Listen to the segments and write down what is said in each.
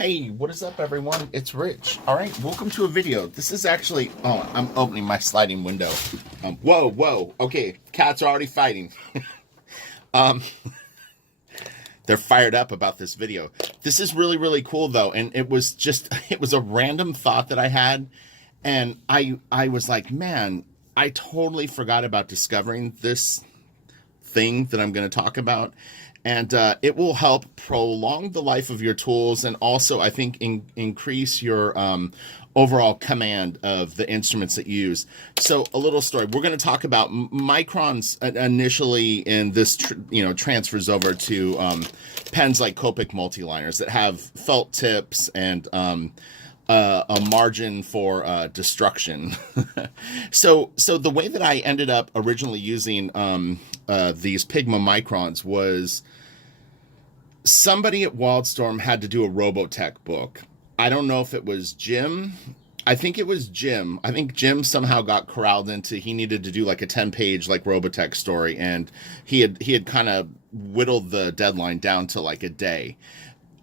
Hey, what is up, everyone? It's Rich. All right, welcome to a video. This is actually, oh, I'm opening my sliding window. Whoa. Okay, cats are already fighting. um, they're fired up about this video. This is really, really cool, though, and it was a random thought that I had, and I was like, man, I totally forgot about discovering this thing that I'm going to talk about. And it will help prolong the life of your tools, and also I think increase your overall command of the instruments that you use. So a little story. We're going to talk about Microns initially, and this transfers over to pens like Copic Multiliners that have felt tips and a margin for destruction. So the way that I ended up originally using these Pigma Microns was somebody at Wildstorm had to do a Robotech book. I don't know if it was Jim. I think it was Jim. I think Jim somehow got corralled into, he needed to do like a 10-page like Robotech story, and he had kind of whittled the deadline down to like a day.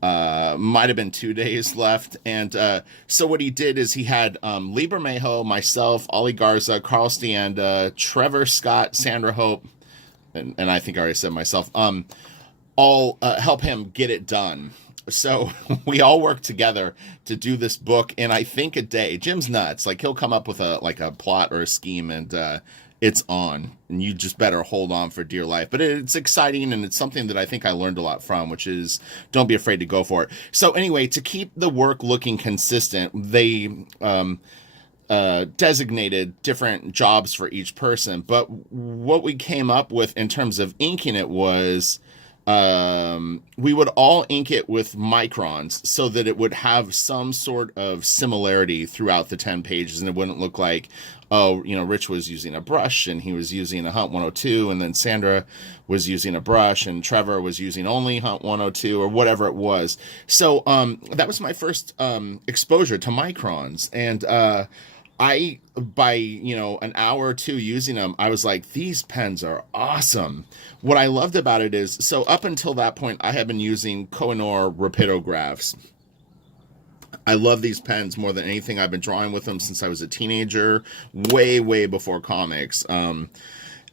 Might have been 2 days left. And so what he did is he had Lieber Mayho, myself, Ollie Garza, Carl Stianda, Trevor Scott, Sandra Hope, and I think I already said myself, all help him get it done. So we all worked together to do this book in, I think, a day. Jim's nuts. Like, he'll come up with a plot or a scheme, and it's on, and you just better hold on for dear life. But it's exciting, and it's something that I think I learned a lot from, which is don't be afraid to go for it. So anyway, to keep the work looking consistent, they designated different jobs for each person. But what we came up with in terms of inking it was we would all ink it with microns so that it would have some sort of similarity throughout the 10 pages, and it wouldn't look like, oh, Rich was using a brush and he was using a Hunt 102, and then Sandra was using a brush and Trevor was using only Hunt 102, or whatever it was. So that was my first exposure to microns, and by an hour or two using them, I was like, these pens are awesome. What I loved about it is, so up until that point, I had been using Koh-i-Noor rapidographs. I love these pens more than anything. I've been drawing with them since I was a teenager, way before comics.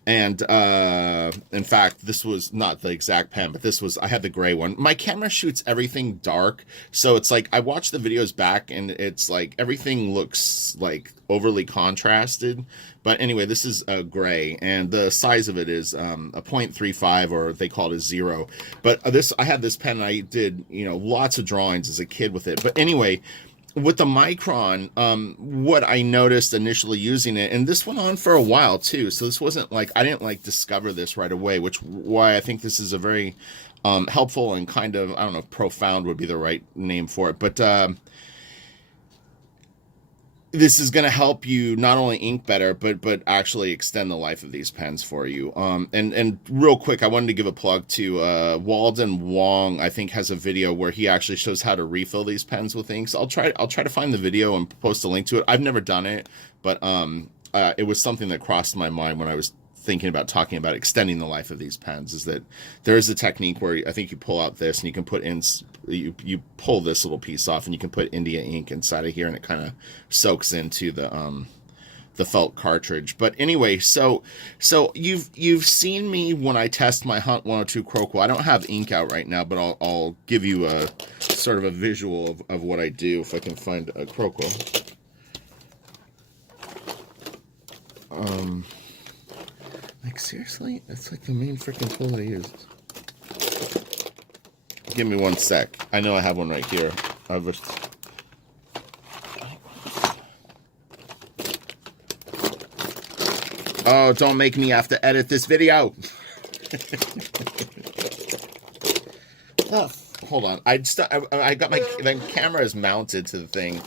And in fact, this was not the exact pen, but I had the gray one. My camera shoots everything dark, so it's like I watch the videos back and it's like everything looks like overly contrasted. But anyway, this is a gray, and the size of it is a 0.35, or they call it a 0. But I had this pen, and I did lots of drawings as a kid with it. But anyway, with the Micron, what I noticed initially using it, and this went on for a while too, so this wasn't like, I didn't discover this right away, why I think this is a very helpful and kind of, I don't know if profound would be the right name for it, but this is going to help you not only ink better, but actually extend the life of these pens for you. And real quick, I wanted to give a plug to Walden Wong. I think has a video where he actually shows how to refill these pens with inks. I'll try to find the video and post a link to it. I've never done it, but it was something that crossed my mind when I was thinking about talking about extending the life of these pens. Is that there is a technique where I think you pull out this and you can put in, you pull this little piece off and you can put India ink inside of here, and it kind of soaks into the felt cartridge. But anyway, so you've seen me when I test my Hunt 102 Crowquill. I don't have ink out right now, but I'll give you a sort of a visual of what I do if I can find a Crowquill. Like, seriously? That's like the main freaking tool I use. Give me one sec. I know I have one right here. Oh, don't make me have to edit this video. Oh, hold on. I got my camera is mounted to the thing.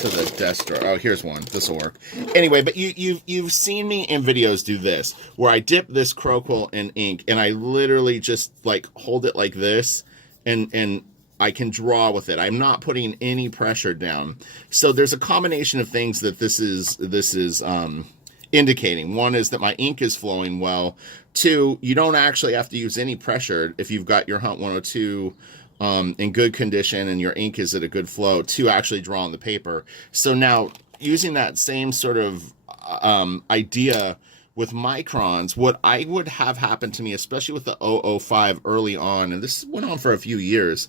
To the desk drawer. Oh, here's one. This will work. Anyway, but you've seen me in videos do this, where I dip this Crowquill in ink, and I literally just hold it like this, and I can draw with it. I'm not putting any pressure down. So there's a combination of things that this is indicating. One is that my ink is flowing well. Two, you don't actually have to use any pressure if you've got your Hunt 102 in good condition and your ink is at a good flow to actually draw on the paper. So now using that same sort of idea with microns, what I would have happen to me, especially with the 005 early on, and this went on for a few years,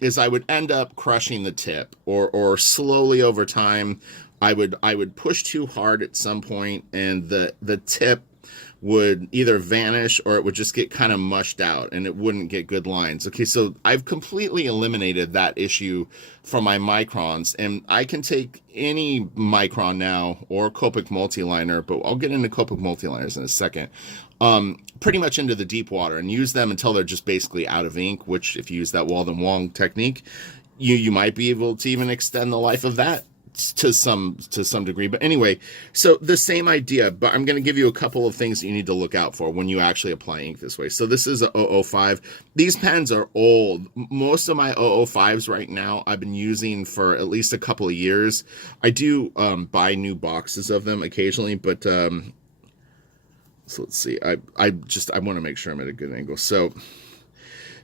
is I would end up crushing the tip, or slowly over time, I would push too hard at some point, and the tip would either vanish or it would just get kind of mushed out and it wouldn't get good lines. Okay, so I've completely eliminated that issue from my microns, and I can take any micron now or Copic multiliner, but I'll get into Copic multiliners in a second, pretty much into the deep water and use them until they're just basically out of ink, which if you use that Walden Wong technique, you might be able to even extend the life of that to some degree. But anyway, so the same idea, but I'm going to give you a couple of things that you need to look out for when you actually apply ink this way. So this is a 005. These pens are old. Most of my 005s right now I've been using for at least a couple of years. I do buy new boxes of them occasionally, but so let's see. I want to make sure I'm at a good angle. So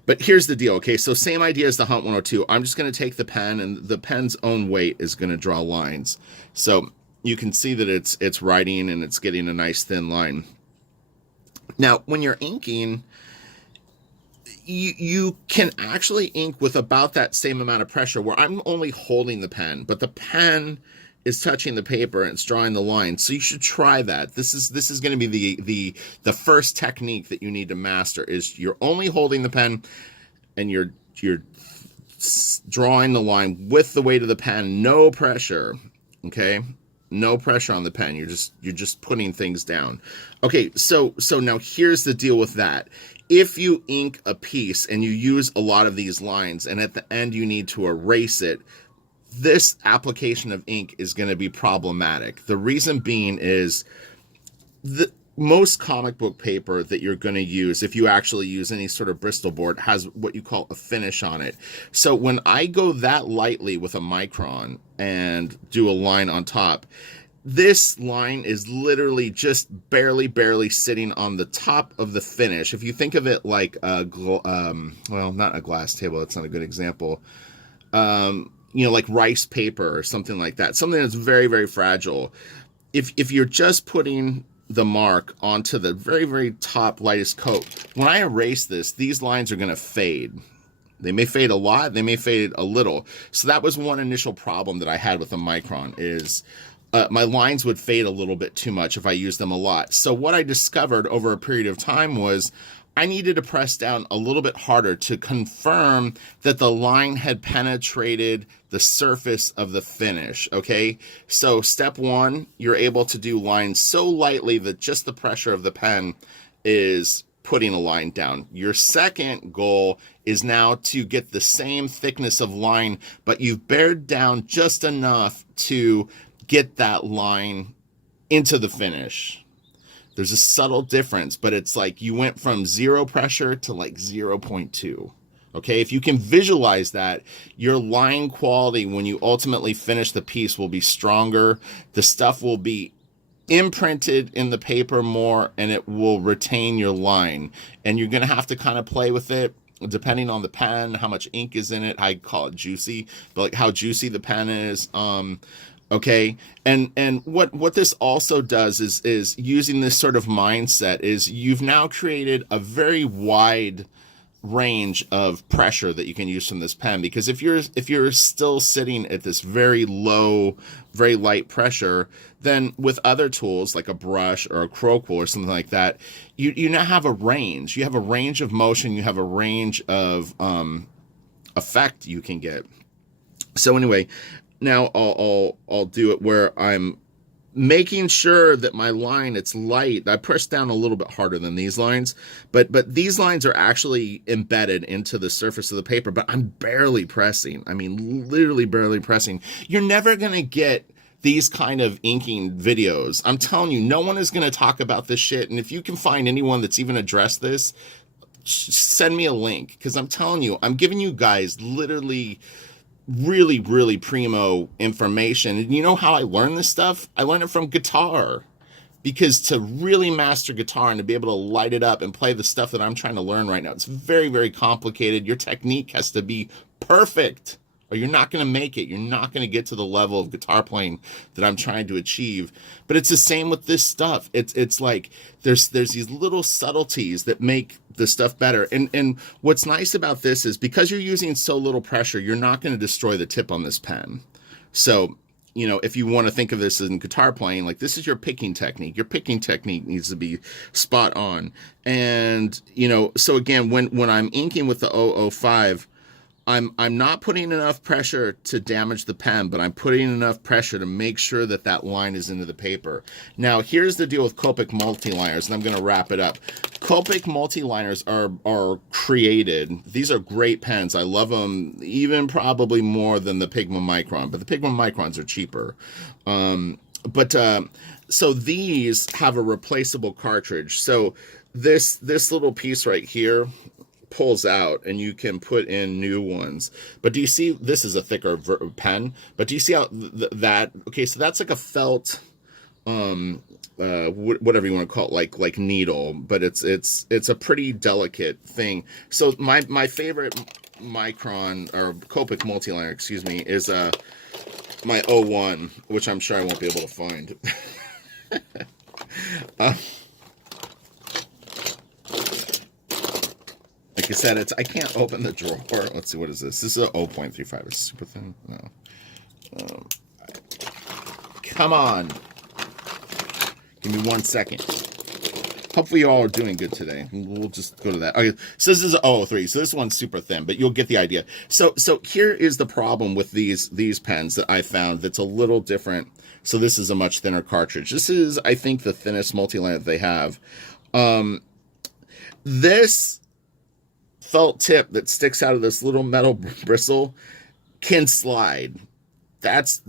but here's the deal, okay? So same idea as the Hunt 102. I'm just going to take the pen, and the pen's own weight is going to draw lines. So you can see that it's writing and it's getting a nice thin line. Now, when you're inking, you can actually ink with about that same amount of pressure, where I'm only holding the pen, but the pen is touching the paper and it's drawing the line. So you should try that. This is going to be the first technique that you need to master, is you're only holding the pen and you're drawing the line with the weight of the pen, no pressure. Okay? No pressure on the pen. You're just putting things down. Okay, so now here's the deal with that. If you ink a piece and you use a lot of these lines and at the end you need to erase it, this application of ink is going to be problematic. The reason being is most comic book paper that you're going to use, if you actually use any sort of Bristol board, has what you call a finish on it. So when I go that lightly with a Micron and do a line on top, this line is literally just barely sitting on the top of the finish. If you think of it like well, not a glass table, that's not a good example. Like rice paper or something like that. Something that's very fragile. If you're just putting the mark onto the very top lightest coat, when I erase this, these lines are going to fade. They may fade a lot, they may fade a little. So that was one initial problem that I had with a Micron, is my lines would fade a little bit too much if I used them a lot. So what I discovered over a period of time was I needed to press down a little bit harder to confirm that the line had penetrated the surface of the finish, okay? So step one, you're able to do lines so lightly that just the pressure of the pen is putting a line down. Your second goal is now to get the same thickness of line, but you've bared down just enough to get that line into the finish. There's a subtle difference, but it's like you went from 0 pressure to like 0.2. Okay, if you can visualize that, your line quality when you ultimately finish the piece will be stronger. The stuff will be imprinted in the paper more, and it will retain your line. And you're going to have to kind of play with it depending on the pen, how much ink is in it. I call it juicy, but like how juicy the pen is. Okay, and what this also does is using this sort of mindset is you've now created a very wide range of pressure that you can use from this pen, because if you're still sitting at this very low, very light pressure, then with other tools like a brush or a crowquill or something like that, you now have a range. You have a range of motion. You have a range of effect you can get. So anyway. Now I'll do it where I'm making sure that my line, it's light. I press down a little bit harder than these lines, but these lines are actually embedded into the surface of the paper, but I'm barely pressing. I mean, literally barely pressing. You're never going to get these kind of inking videos. I'm telling you, no one is going to talk about this shit. And if you can find anyone that's even addressed this, send me a link, because I'm telling you, I'm giving you guys literally really primo information. And you know how I learned this stuff? I learned it from guitar. because to really master guitar and to be able to light it up and play the stuff that I'm trying to learn right now, it's very, very complicated. Your technique has to be perfect, or you're not going to make it. You're not going to get to the level of guitar playing that I'm trying to achieve. But it's the same with this stuff. It's like there's these little subtleties that make the stuff better. And what's nice about this is because you're using so little pressure, you're not going to destroy the tip on this pen. So, you know, if you want to think of this in guitar playing, like this is your picking technique. Your picking technique needs to be spot on. And, you know, so again, when I'm inking with the 005, I'm not putting enough pressure to damage the pen, but I'm putting enough pressure to make sure that that line is into the paper. Now, here's the deal with Copic Multiliners, and I'm going to wrap it up. Copic Multiliners are created. These are great pens. I love them even probably more than the Pigma Micron, but the Pigma Microns are cheaper. So these have a replaceable cartridge. So this little piece right here pulls out and you can put in new ones. But do you see, this is a thicker pen, but do you see how okay, so that's like a felt, whatever you want to call it, like needle, but it's a pretty delicate thing. So my favorite Micron, or Copic Multiliner, excuse me, is my 01, which I'm sure I won't be able to find. Like I said, I can't open the drawer. Let's see, what is this? This is a 0.35. It's super thin. No. Come on. Give me 1 second. Hopefully you all are doing good today. We'll just go to that. Okay, so this is a 003. So this one's super thin, but you'll get the idea. So here is the problem with these pens that I found that's a little different. So this is a much thinner cartridge. This is, I think, the thinnest multiliner that they have. This felt tip that sticks out of this little metal bristle can slide. It's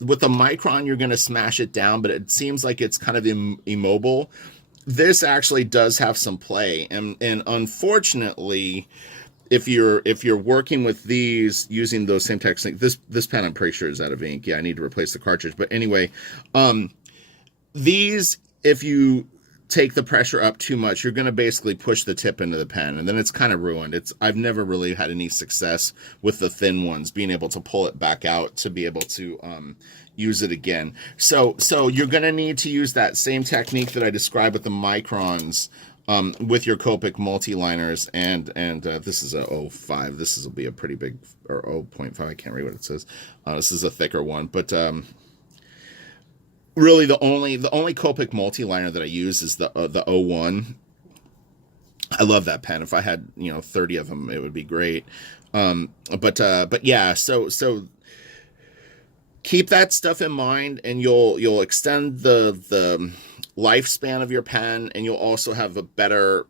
with a Micron, you're going to smash it down, but it seems like it's kind of immobile. This actually does have some play, and unfortunately, if you're working with these using those same techniques, this pen I'm pretty sure is out of ink. Yeah, I need to replace the cartridge. But anyway, these, if you take the pressure up too much, you're going to basically push the tip into the pen, and then it's kind of ruined. I've never really had any success with the thin ones being able to pull it back out to be able to use it again. So you're going to need to use that same technique that I described with the Microns with your Copic Multiliners, and this is a 05. This will be a pretty big, or 0.5. I can't read what it says. This is a thicker one, but really, the only Copic Multiliner that I use is the 01. I love that pen. If I had 30 of them, it would be great. But yeah. So keep that stuff in mind, and you'll extend the lifespan of your pen, and you'll also have a better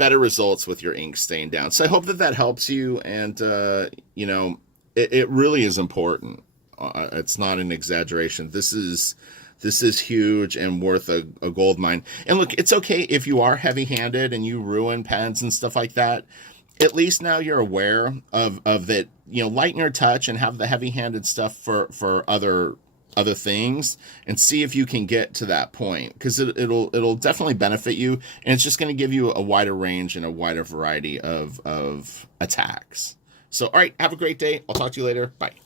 results with your ink staying down. So I hope that helps you, and it really is important. It's not an exaggeration. This is huge and worth a gold mine. And look, it's okay if you are heavy-handed and you ruin pens and stuff like that. At least now you're aware of that. Lighten your touch and have the heavy-handed stuff for other things, and see if you can get to that point, because it'll definitely benefit you, and it's just going to give you a wider range and a wider variety of attacks. So, all right, have a great day. I'll talk to you later. Bye.